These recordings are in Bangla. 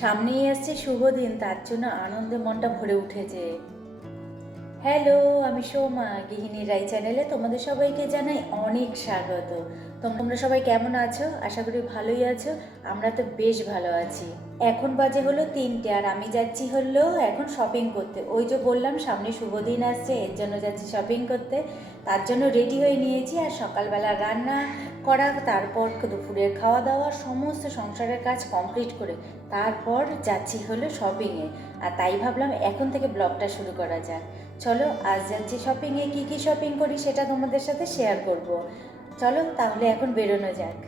সামনেই আসছে শুভ দিন, তার জন্য আনন্দে মনটা ভরে উঠেছে। হ্যালো, আমি সোমা, গৃহিণী রাই চ্যানেলে তোমাদের সবাইকে জানাই অনেক স্বাগত। তোমরা সবাই কেমন আছো? আশা করি ভালোই আছো। আমরা তো বেশ ভালো আছি। এখন বাজে হলো 3টে, আর আমি যাচ্ছি হলো এখন শপিং করতে। ওই যে বললাম সামনে শুভ দিন আসছে, এর জন্য যাচ্ছি শপিং করতে। তার জন্য রেডি হয়ে নিয়েছি, আর সকালবেলা রান্না করা, তারপর দুপুরের খাওয়া দাওয়া, সমস্ত সংসারের কাজ কমপ্লিট করে তারপর যাচ্ছি হলো শপিংয়ে। আর তাই ভাবলাম এখন থেকে ব্লগটা শুরু করা যাক। চলো, আজ যাচ্ছি শপিংয়ে। কী কী শপিং করি সেটা তোমাদের সাথে শেয়ার করব। চলো তাহলে এখন বেরোনো যাক।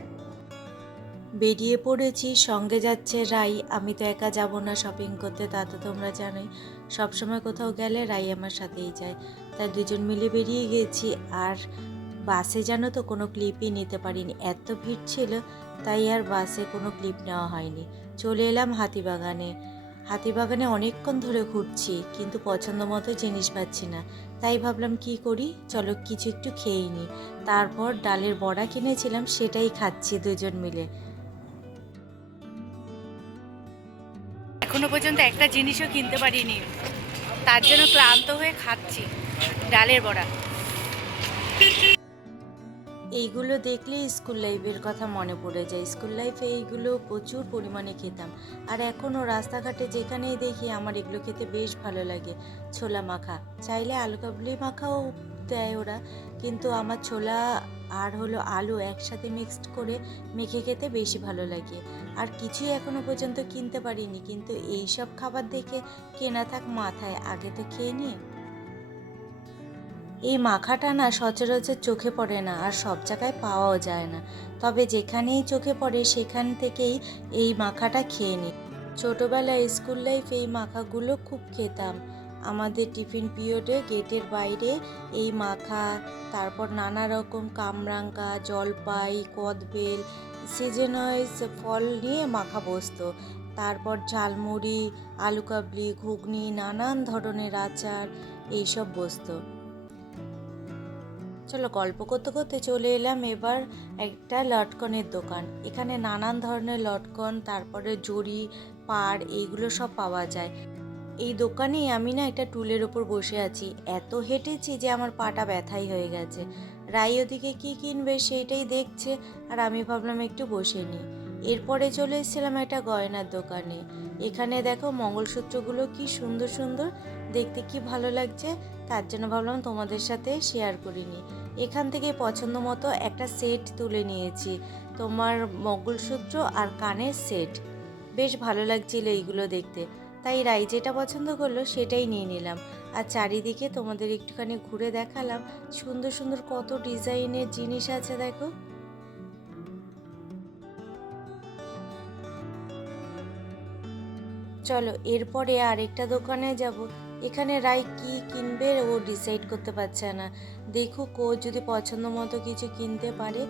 বেরিয়ে পড়েছি, সঙ্গে যাচ্ছে রাই। আমি তো একা যাব না শপিং করতে, তা তো তোমরা জানোই। সবসময় কোথাও গেলে রাই আমার সাথেই যায়, তাই দুজন মিলে বেরিয়ে গেছি। আর বাসে জানো তো কোনো ক্লিপই নিতে পারিনি, এত ভিড় ছিল, তাই আর বাসে কোনো ক্লিপ নেওয়া হয়নি। চলে এলাম হাতিবাগানে। হাতিবাগানে অনেকক্ষণ ধরে ঘুরছি, কিন্তু পছন্দ মতো জিনিস পাচ্ছি না। তাই ভাবলাম কি করি, চলো কিছু একটু খেয়েই নিই। তারপর ডালের বড়া কিনেছিলাম, সেটাই খাচ্ছি দুজন মিলে। এখনো পর্যন্ত একটা জিনিসও কিনতে পারিনি, তার জন্য ক্লান্ত হয়ে খাচ্ছি ডালের বড়া। এইগুলো দেখলে স্কুল লাইফের কথা মনে পড়ে যায়। স্কুল লাইফে এইগুলো প্রচুর পরিমাণে খেতাম, আর এখনও রাস্তাঘাটে যেখানেই দেখি আমার এগুলো খেতে বেশ ভালো লাগে। ছোলা মাখা, চাইলে আলু কাবলি মাখাও দেয় ওরা, কিন্তু আমার ছোলা আর হলো আলু একসাথে মিক্সড করে মেখে খেতে বেশি ভালো লাগে। আর কিছুই এখনও পর্যন্ত কিনতে পারিনি, কিন্তু এই সব খাবার দেখে কেনা থাক মাথায়, আগে তো খেয়ে নিই। এই মাখাটা না সচরাচর চোখে পড়ে না, আর সব জায়গায় পাওয়াও যায় না। তবে যেখানেই চোখে পড়ে সেখান থেকেই এই মাখাটা খেয়ে নিই। ছোটোবেলায় স্কুল লাইফে এই মাখাগুলো খুব খেতাম। আমাদের টিফিন পিরিয়ডে গেটের বাইরে এই মাখা, তারপর নানা রকম কামরাঙ্গা, জলপাই, কদবেল, সিজন ওয়াইজ ফল নিয়ে মাখা বসতো। তারপর ঝালমুড়ি, আলু কাবলি, ঘুগনি, নানান ধরনের আচার এইসব বসতো। চলো, গল্প করতে করতে চলে এলাম এবার একটা লটকনের দোকান। এখানে নানান ধরনের লটকন, তারপরে জড়ি, পাড়, এইগুলো সব পাওয়া যায়। এই দোকানেই আমি না একটা টুলের ওপর বসে আছি। এত হেঁটেছি যে আমার পাটা ব্যথাই হয়ে গেছে। রাই ওদিকে কী কিনবে সেইটাই দেখছে, আর আমি ভাবলাম একটু বসে নিই। এরপরে চলে এসেছিলাম একটা গয়নার দোকানে। এখানে দেখো মঙ্গলসূত্রগুলো কি সুন্দর সুন্দর, দেখতে কি ভালো লাগছে, তার জন্য ভাবলাম তোমাদের সাথে শেয়ার করিনি। এখান থেকে পছন্দ মতো একটা সেট তুলে নিয়েছি, তোমার মঙ্গলসূত্র আর কানের সেট। বেশ ভালো লাগছিল এইগুলো দেখতে, তাই রাই যেটা পছন্দ করলো সেটাই নিয়ে নিলাম। আর চারিদিকে তোমাদের একটুখানি ঘুরে দেখালাম, সুন্দর সুন্দর কত ডিজাইনের জিনিস আছে দেখো। চলো এরপরে আরেকটা দোকানে যাব। এখানে রাই কি কিনবে ও ডিসাইড করতে পারছে না। দেখুক, ও যদি পছন্দ মতো কিছু কিনতে পারে।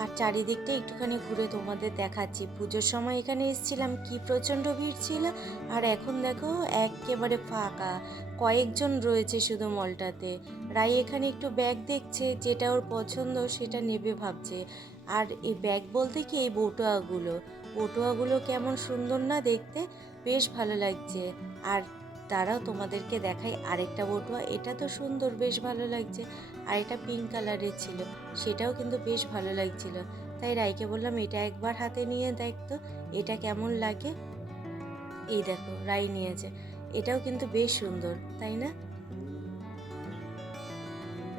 আর চারিদিকটা একটুখানি ঘুরে তোমাদের দেখাচ্ছি। পুজোর সময় এখানে এসেছিলাম, কি প্রচণ্ড ভিড় ছিল, আর এখন দেখো একেবারে ফাঁকা, কয়েকজন রয়েছে শুধু মলটাতে। রাই এখানে একটু ব্যাগ দেখছে, যেটা ওর পছন্দ সেটা নেবে ভাবছে। আর এই ব্যাগ বলতে কি, এই বটুয়াগুলো কেমন সুন্দর না দেখতে, বেশ ভালো লাগছে। আর দাঁড়াও তোমাদেরকে দেখাই আরেকটা বটুয়া, এটা তো সুন্দর, বেশ ভালো লাগছে। আর এটা পিঙ্ক কালারের ছিল, সেটাও কিন্তু বেশ ভালো লাগছিল। তাই রাইকে বললাম এটা একবার হাতে নিয়ে দেখতো এটা কেমন লাগে। এই দেখো রাই নিয়েছে, এটাও কিন্তু বেশ সুন্দর, তাই না?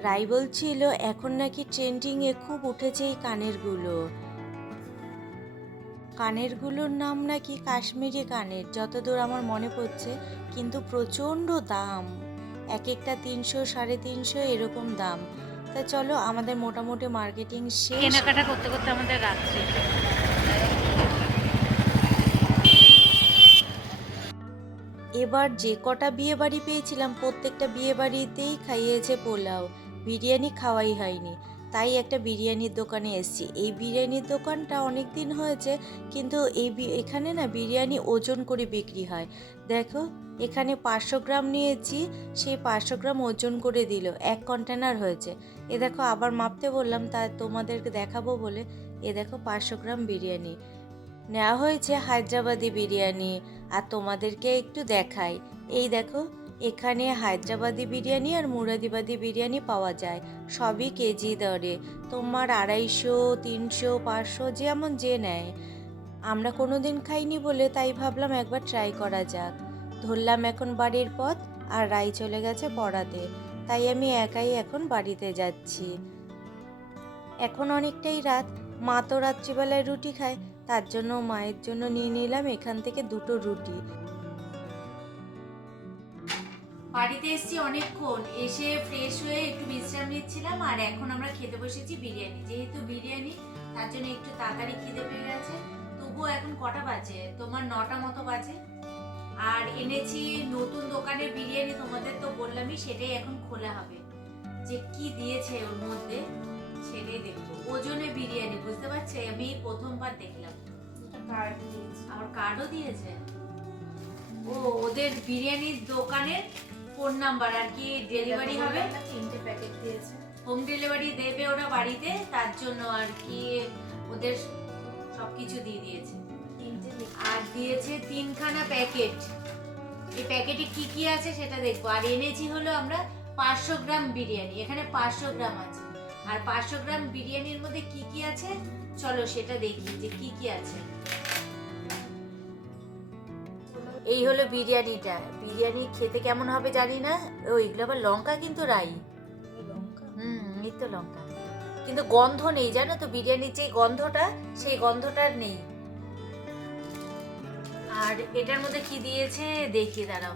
রাই বলছিল এখন নাকি ট্রেন্ডিংয়ে খুব উঠেছে এই কানেরগুলোর নাম নাকি কাশ্মীরি কানের, যতদূর আমার মনে পড়ছে, কিন্তু প্রচণ্ড দাম। এক একটা 300, 350 এরকম দাম। তা চলো, আমাদের মোটামুটি মার্কেটিং শেষ, কেনাকাটা করতে করতে আমাদের রাত্রি। এবার যে কটা বিয়ে বাড়ি পেয়েছিলাম প্রত্যেকটা বিয়ে বাড়িতেই খাইয়েছে পোলাও, বিরিয়ানি খাওয়াই হয়নি। তাই একটা বিরিয়ানির দোকানে এসেছি। এই বিরিয়ানির দোকানটা অনেক দিন হয়েছে, কিন্তু এখানে না বিরিয়ানি ওজন করে বিক্রি হয়। দেখো, এখানে 500 গ্রাম নিয়েছি, সেই 500 গ্রাম ওজন করে দিল, 1 কন্টেনার হয়েছে। এ দেখো, আবার মাপতে বললাম, তা তোমাদেরকে দেখাবো বলে। এ দেখো 500 গ্রাম বিরিয়ানি। নেওয়া হয়েছে হায়দ্রাবাদি বিরিয়ানি। আর তোমাদেরকে একটু দেখাই, এই দেখো, এখানে হায়দ্রাবাদি বিরিয়ানি আর মুরাদিবাদি বিরিয়ানি পাওয়া যায়, সবই কেজি দরে। তোমার 250, 300, 500 যেমন যে নেয়। আমরা কোনো দিন খাইনি বলে তাই ভাবলাম একবার ট্রাই করা যাক। ধরলাম এখন বাড়ির পথ, আর রাই চলে গেছে পড়াতে, তাই আমি একাই এখন বাড়িতে যাচ্ছি। এখন অনেকটাই রাত, মা তো রাত্রিবেলায় রুটি খায়, তার জন্য মায়ের জন্য নিয়ে নিলাম এখান থেকে 2টো রুটি। বাড়িতে এসেছি অনেকক্ষণ, এসে ফ্রেশ হয়ে একটু বিশ্রাম নিচ্ছিলাম, আর এখন আমরা খেতে বসেছি বিরিয়ানি। যেহেতু বিরিয়ানি, তার জন্য একটু তাড়াতাড়ি খিদে পেয়ে গেছে। তবুও এখন কটা বাজে, তোমার 9টা মতো বাজে। আর এনেছি নতুন দোকানের বিরিয়ানি, তোমাদের তো বললামই, সেটাই এখন খোলা হবে। যে কি দিয়েছে ওর মধ্যে সেটাই দেখবো। ওজনে বিরিয়ানি, বুঝতে পারছো, আমি প্রথমবার দেখলাম। আমার কার্ডও দিয়েছে। ও, ওদের বিরিয়ানির দোকানের ফোন নাম্বার, আর কি ডেলিভারি হবে, 3টে প্যাকেট দিয়েছে, হোম ডেলিভারি দেবে ওরা বাড়িতে, তার জন্য আর কি ওদের সবকিছু দিয়ে দিয়েছে। আর দিয়েছে 3খানা প্যাকেট। এই প্যাকেটে কি কি আছে সেটা দেখবো। আর এনেছি হলো আমরা 500 গ্রাম বিরিয়ানি, এখানে 500 গ্রাম আছে। আর 500 গ্রাম বিরিয়ানির মধ্যে কি কি আছে চলো সেটা দেখি যে কি কি আছে। এই হলো বিরিয়ানিটা। বিরিয়ানি খেতে কেমন হবে জানি না। ও, এগুলো আবার লঙ্কা কিন্তু রাই। এই তো লঙ্কা, কিন্তু গন্ধ নেই জানো তো, বিরিয়ানির যে গন্ধটা সেই গন্ধটা নেই। আর এটার মধ্যে কি দিয়েছে দেখি, দাঁড়াও।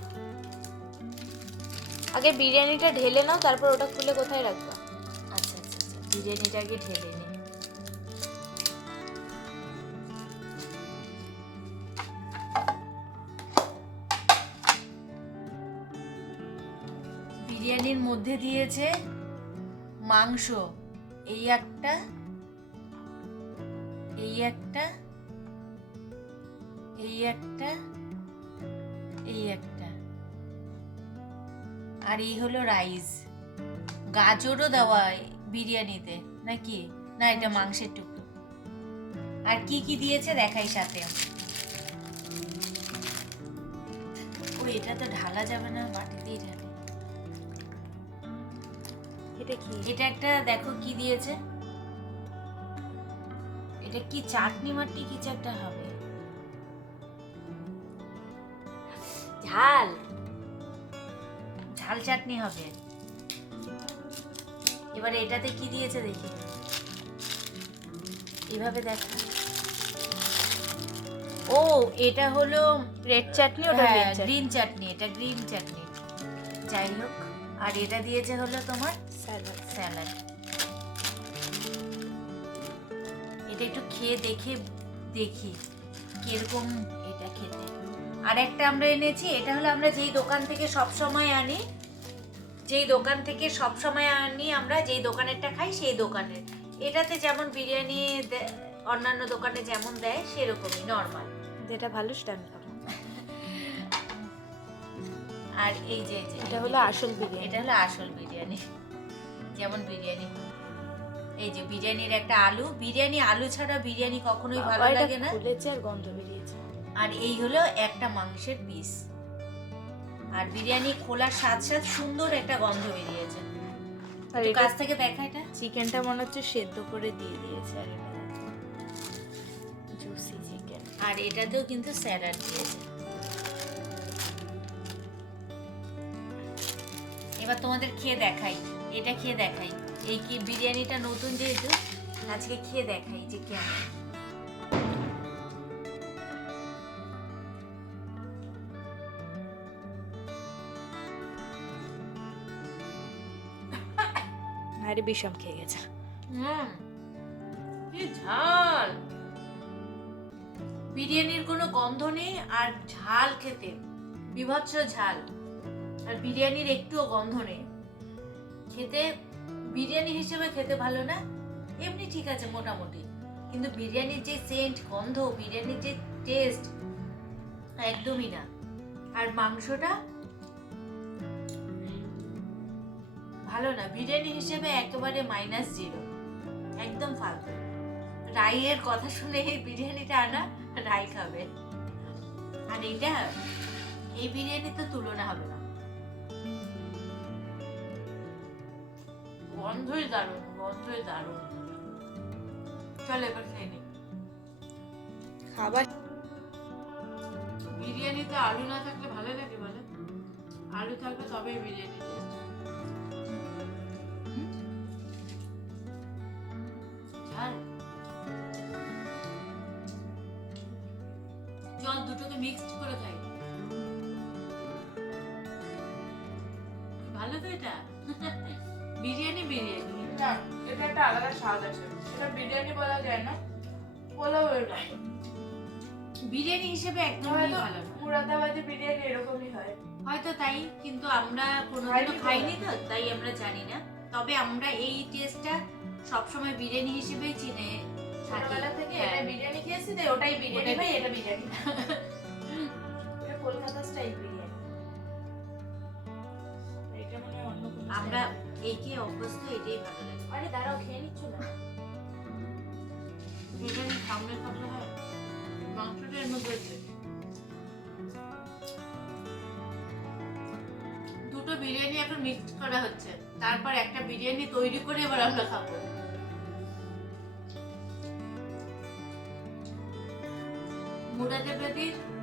আগে বিরিয়ানিটা ঢেলে নাও, তারপর ওটা খুলে কোথায় রাখবা? আচ্ছা আচ্ছা আচ্ছা, বিরিয়ানিটা আগে ঢেলে নি। বিরিয়ানির মধ্যে দিয়েছে মাংস, এই একটা, এই একটা, এই একটা, এই একটা, আর এই হলো রাইস। গাজরও দেওয়া বিরিয়ানিতে নাকি? না, এটা মাংসের টুকরো। আর কি কি দিয়েছে দেখাই সাথে। ও, এটা তো ঢালা যাবে না, বাটিতেই ঢালে। এটা কি? এটা একটা, দেখো কি দিয়েছে, এটা কি চাটনি মাটনি কিছু একটা হবে, ঝাল ঝাল চাটনি হবে। এবারে এটাতে কি দিয়েছে দেখি, এইভাবে দেখো। ও, এটা হলো রেড চাটনি, ওটা গ্রিন চাটনি, এটা গ্রিন চাটনি। যাই হোক, আর এটা দিয়েছে হলো তোমার স্যালাড। স্যালাড। এটা একটু খেয়ে দেখি কিরকম এটা খেতে। আর একটা আমরা এনেছি, এটা হলো আমরা যেই দোকান থেকে সব সময় আনি, আমরা যেই দোকানেরটা খাই সেই দোকানের। এটাতে যেমন বিরিয়ানি অন্যান্য দোকানে যেমন দেয় সেরকমই নর্মাল। যেটা ভালো সেটা আমি খাবো। আর এই যে এটা হলো আসল বিরিয়ানি। এটা হলো আসল বিরিয়ানি, যেমন বিরিয়ানি। এই যে বিরিয়ানির একটা আলু, বিরিয়ানি আলু ছাড়া বিরিয়ানি কখনোই ভালো লাগে না। ফুলেছে আর গন্ধ বেরিয়েছে। আর এই হলো একটা মাংসের পিস। আর বিরিয়ানি খোলার সাথে সাথে সুন্দর একটা গন্ধ বেরিয়েছে। আর এই কাছ থেকে দেখা, এটা চিকেনটা মনে হচ্ছে সেদ্ধ করে দিয়ে দিয়েছে, আর এটা জুসি চিকেন। আর এটাতেও কিন্তু স্যালাড দিয়েছে। এবার তোমাদের খেয়ে দেখাই, এটা খেয়ে দেখাই। এই কি বিরিয়ানিটা নতুন যেহেতু, আজকে খেয়ে দেখাই যে কেমন। আরে বিষম খেয়ে গেছে। কি ঝাল! বিরিয়ানির কোনো গন্ধ নেই, আর ঝাল খেতে, বিভৎস ঝাল। আর বিরিয়ানির একটুও গন্ধ নেই। খেতে বিরিয়ানি হিসেবে খেতে ভালো না, এমনি ঠিক আছে মোটামুটি, কিন্তু বিরিয়ানির যে সেন্ট, গন্ধ, বিরিয়ানির যে টেস্ট, একদমই না। আর মাংসটা ভালো না, বিরিয়ানি হিসেবে একেবারে -0, একদম ফালতু। রাইয়ের কথা শুনে এই বিরিয়ানিটা আনা, রাই খাবে। আর এইটা এই বিরিয়ানি তো তুলনা হবে না, গন্ধই দারুণ, গন্ধই দারুণ। চল এবার খেয়ে নি। খাবার বিরিয়ানিতে আলু না থাকলে ভালো লাগে বলে? আলু থাকলে তবেই বিরিয়ানি টেস্ট। ঝাল, চল দুটোকে মিক্সড করে খাই। ভালো তো এটা। বিরিয়ানি বিরিয়ানি না, এটা একটা আলাদা স্বাদ আছে। এটা বিরিয়ানি বলা যায় না, পোলাও এর মতো। বিরিয়ানি হিসেবে একদমই হয়তো ভালো না। মুরাদাবাদি বিরিয়ানি এরকমই হয়। হয়তো তাই, কিন্তু আমরা কোনোদিনও খাইনি তো। খাইনি তো, তাই আমরা জানি না। তবে আমরা এই টেস্টটা সবসময় বিরিয়ানি হিসেবেই চিনে থাকি। ছোটবেলা থেকে হ্যাঁ। এটা বিরিয়ানি খেয়েছি তো ওটাই বিরিয়ানি ওটাই ভাই, এটা বিরিয়ানি না। এটা কলকাতা স্টাইল বিরিয়ানি। এটা মানে অন্য কোনো আমরা style। একে অভ্যস্ত, এটাই ভালো লাগে। আরে দাঁড়াও, খেয়ে নিচ্ছ না? বিরিয়ানি সামনে থাকলে হয়, মাংসটা এর মধ্যে আছে। দুটো বিরিয়ানি এখন মিক্স করা হচ্ছে, তারপর একটা বিরিয়ানি তৈরি করে এবার আমরা খাবো।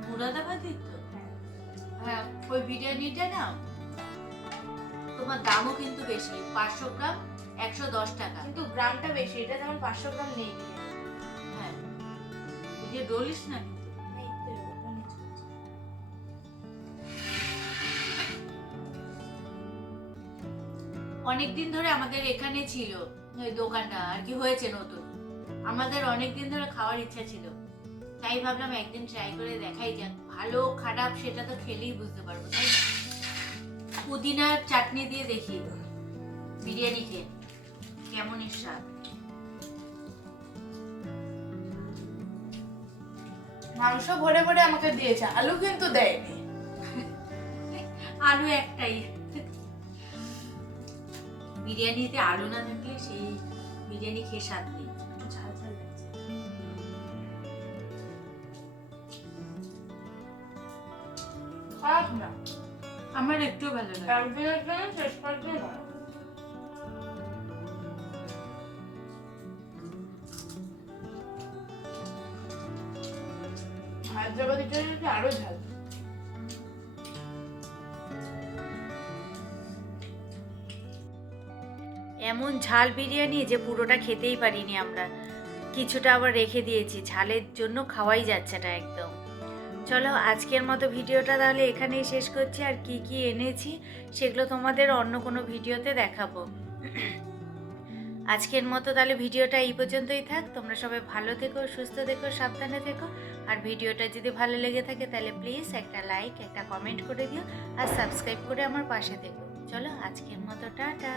মুরাদাবাদির তো হ্যাঁ, ওই বিরিয়ানিটা না তোমার দামও কিন্তু বেশি, 500 গ্রাম 110 টাকা। কিন্তু গ্রামটা বেশি, এটা যেমন 500 গ্রাম নেই বিরিয়ানি। হ্যাঁ, এই যে ডলিস না কিন্তু। এই তো এরকম নিচে আছে। অনেকদিন ধরে আমাদের এখানে ছিল ওই দোকানটা, আর কি হয়েছে নতুন। আমাদের অনেকদিন ধরে খাওয়ার ইচ্ছা ছিল, তাই ভাবলাম একদিন ট্রাই করে দেখাই যাক। ভালো খারাপ সেটা তো খেলেই বুঝতে পারবো, তাই না? পুদিনার চাটনি দিয়ে দেখি বিরিয়ানি খেয়ে কেমন স্বাদ। মাংস ভরে ভরে আমাকে দিয়েছে, আলু কিন্তু দেয়নি। আলু একটাই। বিরিয়ানিতে আলু না থাকলে সেই বিরিয়ানি খেয়ে স্বাদ নেই। একটু ঝাল ঝাল লাগছে। খারাপ না, আমার একটু ভালো লাগে। একদিনের জন্য শেষ করতে নয়। হায়দ্রাবাদি বিরিয়ানিটা আরো ঝাল। এমন ঝাল বিরিয়ানি যে পুরোটা খেতেই পারিনি আমরা, কিছুটা আবার রেখে দিয়েছি, ঝালের জন্য খাওয়াই যাচ্ছে না একদম। চলো আজকের মতো ভিডিওটা তাহলে এখানেই শেষ করছি, আর কি কি এনেছি সেগুলো তোমাদের অন্য কোনো ভিডিওতে দেখাবো। আজকের মতো তাহলে ভিডিওটা এই পর্যন্তই থাক। তোমরা সবাই ভালো থেকো, সুস্থ থেকো, সাবধানে থেকো। আর ভিডিওটা যদি ভালো লেগে থাকে তাহলে প্লিজ একটা লাইক, একটা কমেন্ট করে দিও, আর সাবস্ক্রাইব করে আমার পাশে থেকো। চলো আজকের মতো টাটা।